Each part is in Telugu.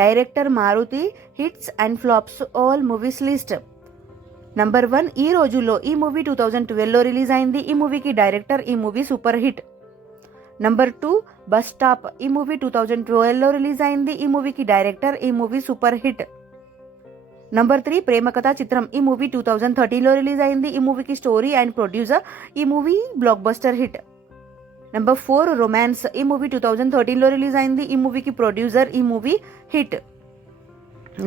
Director Maruthi, hits and flops all movies list. Number 1 ఈ రోజుల్లో. ఈ మూవీ 2012లో రిలీజ్ అయింది. ఈ మూవీకి డైరెక్టర్, ఈ movie super hit. Number 2 bus stop. ఈ మూవీ 2012లో రిలీజ్ అయింది. ఈ మూవీకి డైరెక్టర్, ఈ మూవీ సూపర్ హిట్. నంబర్ 3 ప్రేమ కథా చిత్రం. ఈ మూవీ 2013లో రిలీజ్ అయింది. ఈ మూవీకి స్టోరీ అండ్ ప్రొడ్యూసర్, ఈ movie block buster hit. Number 4 romance. ఈ మూవీ 2013లో రిలీజ్ అయింది. ఈ మూవీకి ప్రొడ్యూసర్, ఈ movie hit.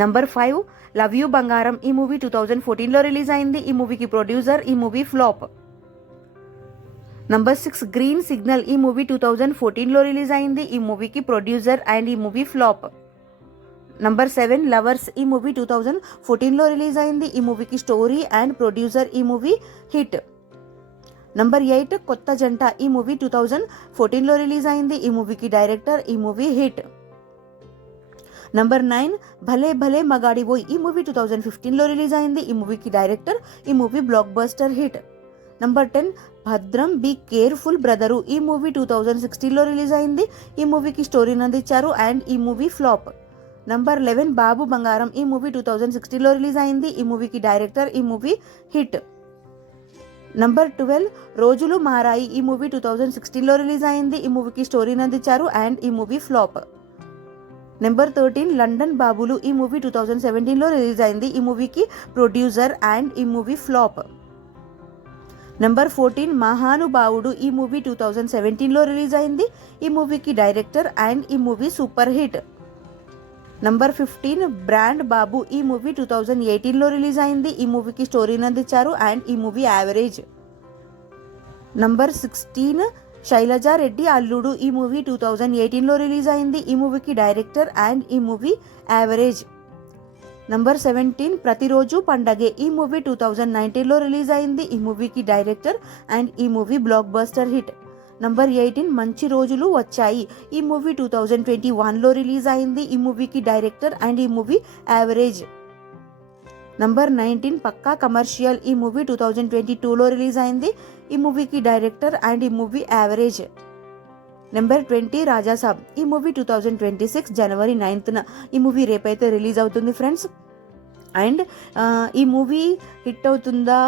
Number 5 love you బంగారం. ఈ మూవీ 2014లో రిలీజ్ అయింది. ఈ మూవీకి ప్రొడ్యూసర్, ఈ movie flop. Number 6 green signal. ఈ మూవీ 2014లో రిలీజ్ అయింది. ఈ మూవీకి ప్రొడ్యూసర్ అండ్ ఈ మూవీ ఫ్లాప్. Number 7 lovers. ఈ మూవీ 2014లో రిలీజ్ అయింది. ఈ మూవీకి స్టోరీ అండ్ ప్రొడ్యూసర్, ఈ మూవీ హిట్. నంబర్ 8 కొత్త జంట. ఈ మూవీ 2014లో రిలీజ్ అయింది. ఈ మూవీకి డైరెక్టర్, ఈ మూవీ హిట్. నంబర్ 9 భలే భలే మగాడివోయ్. ఈ మూవీ 2015లో రిలీజ్ అయింది. ఈ మూవీకి డైరెక్టర్, ఈ movie block buster hit. Number 10 భద్రం బీ కేర్ఫుల్ బ్రదరు. ఈ మూవీ 2016లో రిలీజ్ అయింది. ఈ మూవీకి స్టోరీని అందించారు అండ్ ఈ మూవీ ఫ్లాప్. నంబర్ 11 బాబు బంగారం. ఈ మూవీ 2016లో రిలీజ్ అయింది. ఈ మూవీకి డైరెక్టర్, ఈ మూవీ హిట్. నంబర్ 12 రోజులు మారాయి. ఈ మూవీ 2016లో రిలీజ్ అయింది. ఈ మూవీకి స్టోరీని అందించారు అండ్ ఈ మూవీ ఫ్లాప్. నెంబర్ 13 లండన్ బాబులు. ఈ మూవీ 2017లో రిలీజ్ అయింది. ఈ మూవీకి ప్రొడ్యూసర్ అండ్ ఈ మూవీ ఫ్లాప్. నెంబర్ 14 మహానుభావుడు. ఈ మూవీ 2017లో రిలీజ్ అయింది. ఈ మూవీకి డైరెక్టర్ అండ్ ఈ movie super hit. Number 15 Brand Babu. ఈ మూవీ 2018లో రిలీజ్ అయింది. ఈ మూవీకి స్టోరీని అందించారు అండ్ ఈ movie average. Number 16 Shailaja Reddy అల్లుడు. ఈ మూవీ 2018లో రిలీజ్ అయింది. ఈ మూవీకి డైరెక్టర్ అండ్ ఈ మూవీ యావరేజ్. నంబర్ 17 ప్రతిరోజు పండగే. ఈ మూవీ 2019లో రిలీజ్ అయింది. ఈ మూవీకి డైరెక్టర్ అండ్ ఈ movie block buster hit. Number 18 మంచి రోజులు వచ్చాయి. ఈ మూవీ 2021లో రిలీజ్ అయింది. ఈ మూవీకి డైరెక్టర్ అండ్ ఈ మూవీ యావరేజ్. నంబర్ 19 పక్కా కమర్షియల్. ఈ మూవీ 2022లో రిలీజ్ అయింది. ఈ మూవీకి డైరెక్టర్ అండ్ ఈ మూవీ యావరేజ్. నెంబర్ 20 రాజాసాబ్. ఈ మూవీ 2026 జనవరి 9న ఈ మూవీ రేపైతే రిలీజ్ అవుతుంది ఫ్రెండ్స్. అండ్ ఈ మూవీ హిట్ అవుతుందా,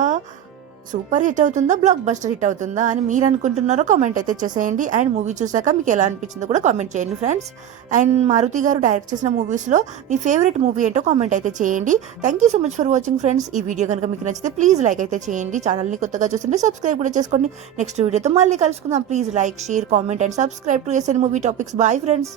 సూపర్ హిట్ అవుతుందా, బ్లాక్ బస్టర్ హిట్ అవుతుందా అని మీరు అనుకుంటున్నారో కామెంట్ అయితే చేసేయండి. అండ్ మూవీ చూసాక మీకు ఎలా అనిపించిందో కూడా కామెంట్ చేయండి ఫ్రెండ్స్. అండ్ మారుతి గారు డైరెక్ట్ చేసిన మూవీస్లో మీ ఫేవరెట్ మూవీ ఏంటో కామెంట్ అయితే చేయండి. Thank you so much for watching friends. ఈ వీడియో కనుక మీకు నచ్చితే ప్లీజ్ లైక్ అయితే చేయండి. ఛానల్ని కొత్తగా చూస్తుంటే సబ్స్క్రైబ్ కూడా చేసుకోండి. నెక్స్ట్ వీడియోతో మళ్ళీ కలుసుకుందాం. Please like, share, comment and subscribe to S N movie topics. Bye friends.